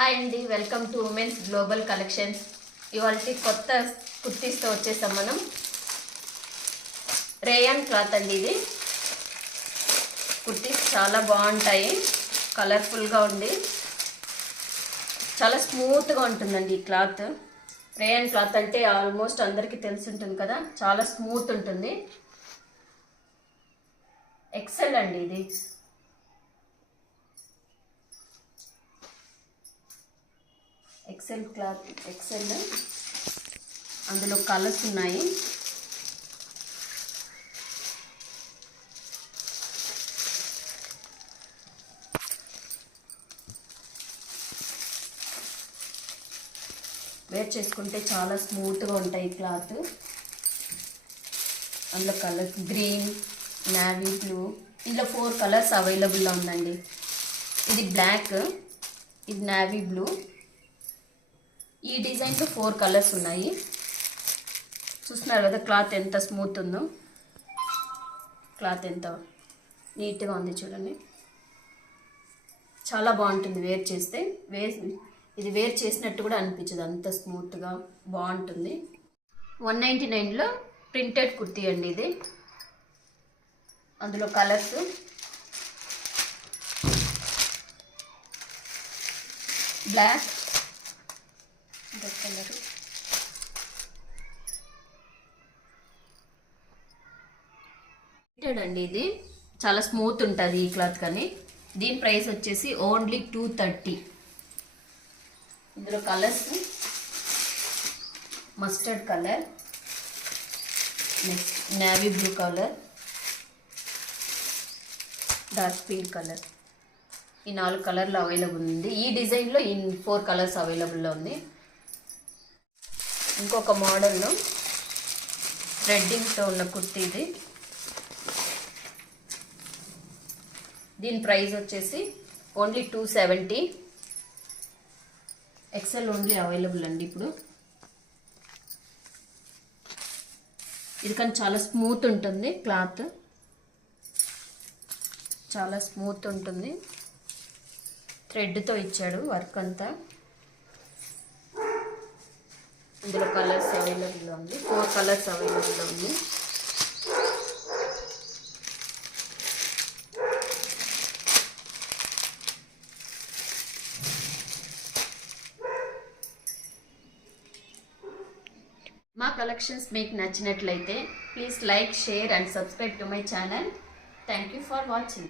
Hi అండి, welcome to women's global collections. ఇవాళ కొత్త కుర్తీస్తో వచ్చేసాం మనం. రేయాన్ క్లాత్ అండి ఇది. కుర్తీస్ చాలా బాగుంటాయి, కలర్ఫుల్గా ఉండి చాలా స్మూత్గా ఉంటుందండి ఈ క్లాత్. రేయాన్ క్లాత్ అంటే ఆల్మోస్ట్ అందరికీ తెలిసి ఉంటుంది కదా, చాలా స్మూత్ ఉంటుంది. ఎక్సెల్ అండి ఇది. Excel cloth, excel. అందులో కలర్స్ ఉన్నాయి. వేర్ చేసుకుంటే చాలా స్మూత్గా ఉంటాయి క్లాత్. అందులో కలర్స్ గ్రీన్, నావీ బ్లూ, ఇందులో 4 కలర్స్ అవైలబుల్లో ఉందండి. ఇది బ్లాక్, ఇది నావీ బ్లూ. ఈ డిజైన్లో 4 కలర్స్ ఉన్నాయి. చూస్తున్నారు కదా క్లాత్ ఎంత స్మూత్ ఉందో, క్లాత్ ఎంత నీట్గా ఉంది చూడండి. చాలా బాగుంటుంది వేర్ చేస్తే. ఇది వేర్ చేసినట్టు కూడా అనిపించదు, అంత స్మూత్గా బాగుంటుంది. 199లో ప్రింటెడ్ కుర్తీ అండి ఇది. అందులో కలర్స్ బ్లాక్, కలర్ అండి. ఇది చాలా స్మూత్ ఉంటుంది ఈ క్లాత్. కానీ దీని ప్రైస్ వచ్చేసి ఓన్లీ 230. ఇందులో colours mustard colour, next navy blue colour, dark pink colour. ఈ 4 కలర్లు అవైలబుల్ ఉంది. ఈ డిజైన్లో ఈ 4 కలర్స్ అవైలబుల్లో ఉంది. ఇంకొక మోడల్లో థ్రెడ్డింగ్తో ఉన్న కుర్తీ ఇది. దీని ప్రైస్ వచ్చేసి ఓన్లీ 270. ఎక్సెల్ ఓన్లీ అవైలబుల్ అండి ఇప్పుడు. ఇది కానీ చాలా స్మూత్ ఉంటుంది క్లాత్, చాలా స్మూత్ ఉంటుంది. థ్రెడ్తో ఇచ్చాడు వర్క్ అంతా. ఇందులో కలర్స్ అవైలబుల్లో ఉంది, 4 కలర్స్ అవైలబుల్లో ఉంది. మా కలెక్షన్స్ మీకు నచ్చినట్లయితే please like, share and subscribe to my channel. Thank you for watching.